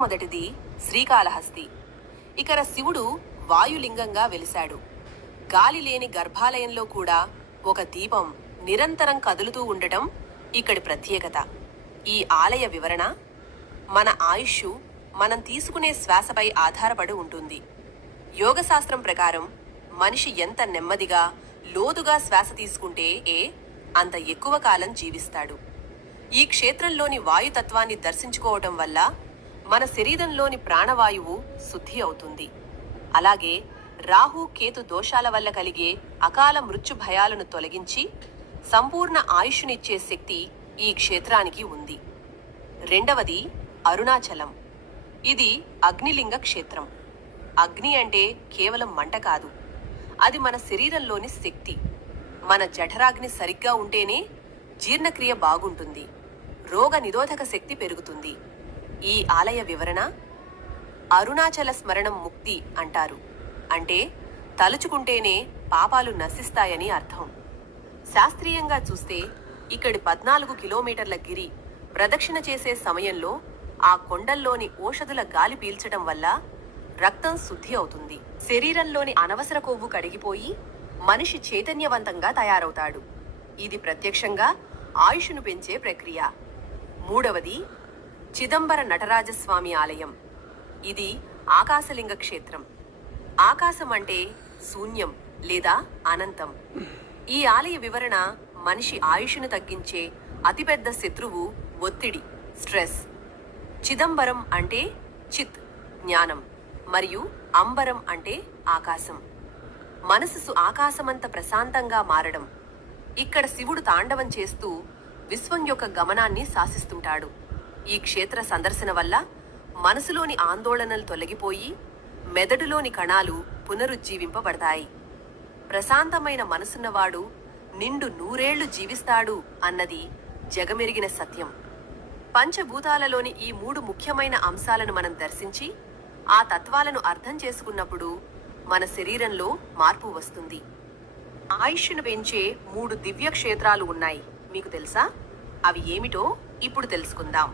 మొదటిది శ్రీకాళహస్తి. ఇక్కడ శివుడు వాయులింగంగా వెలిశాడు. గాలి లేని గర్భాలయంలో కూడా ఒక దీపం నిరంతరం కదులుతూ ఉండటం ఇక్కడి ప్రత్యేకత. ఈ ఆలయ వివరణ: మన ఆయుష్ మనం తీసుకునే శ్వాసపై ఆధారపడి ఉంటుంది. యోగశాస్త్రం ప్రకారం మనిషి ఎంత నెమ్మదిగా లోతుగా శ్వాస తీసుకుంటే అంత ఎక్కువ కాలం జీవిస్తాడు. ఈ క్షేత్రంలోని వాయుతత్వాన్ని దర్శించుకోవటం వల్ల మన శరీరంలోని ప్రాణవాయువు శుద్ధి అవుతుంది. అలాగే రాహు కేతు దోషాల వల్ల కలిగే అకాల మృత్యు భయాలను తొలగించి సంపూర్ణ ఆయుష్నిచ్చే శక్తి ఈ క్షేత్రానికి ఉంది. రెండవది అరుణాచలం. ఇది అగ్నిలింగ క్షేత్రం. అగ్ని అంటే కేవలం మంట కాదు, అది మన శరీరంలోని శక్తి. మన జఠరాగ్ని సరిగ్గా ఉంటేనే జీర్ణక్రియ బాగుంటుంది, రోగ నిరోధక శక్తి పెరుగుతుంది. ఈ ఆలయ వివరణ: అరుణాచల స్మరణం ముక్తి అంటారు. అంటే తలుచుకుంటేనే పాపాలు నశిస్తాయని అర్థం. శాస్త్రీయంగా చూస్తే ఇక్కడి 14 కిలోమీటర్ల గిరి ప్రదక్షిణ చేసే సమయంలో ఆ కొండల్లోని ఓషధుల గాలి పీల్చడం వల్ల రక్తం శుద్ధి అవుతుంది. శరీరంలోని అనవసర కొవ్వు కడిగిపోయి మనిషి చైతన్యవంతంగా తయారవుతాడు. ఇది ప్రత్యక్షంగా ఆయుష్ను పెంచే ప్రక్రియ. మూడవది చిదంబర నటరాజస్వామి ఆలయం. ఇది ఆకాశలింగ క్షేత్రం. ఆకాశం అంటే శూన్యం లేదా అనంతం. ఈ ఆలయ వివరణ: మనిషి ఆయుష్ను తగ్గించే అతిపెద్ద శత్రువు ఒత్తిడి, స్ట్రెస్. చిదంబరం అంటే చిత్, జ్ఞానం, మరియు అంబరం అంటే ఆకాశం. మనసు ఆకాశమంత ప్రశాంతంగా మారడం. ఇక్కడ శివుడు తాండవం చేస్తూ విశ్వం యొక్క గమనాన్ని శాసిస్తుంటాడు. ఈ క్షేత్ర సందర్శన వల్ల మనసులోని ఆందోళనలు తొలగిపోయి మెదడులోని కణాలు పునరుజ్జీవింపబడతాయి. ప్రశాంతమైన మనసున్నవాడు నిండు 100 ఏళ్లు జీవిస్తాడు అన్నది జగమెరిగిన సత్యం. పంచభూతాలలోని ఈ 3 ముఖ్యమైన అంశాలను మనం దర్శించి ఆ తత్వాలను అర్థం చేసుకున్నప్పుడు మన శరీరంలో మార్పు వస్తుంది. ఆయుష్ను పెంచే 3 దివ్య క్షేత్రాలు ఉన్నాయి. మీకు తెలుసా? అవి ఏమిటో ఇప్పుడు తెలుసుకుందాం.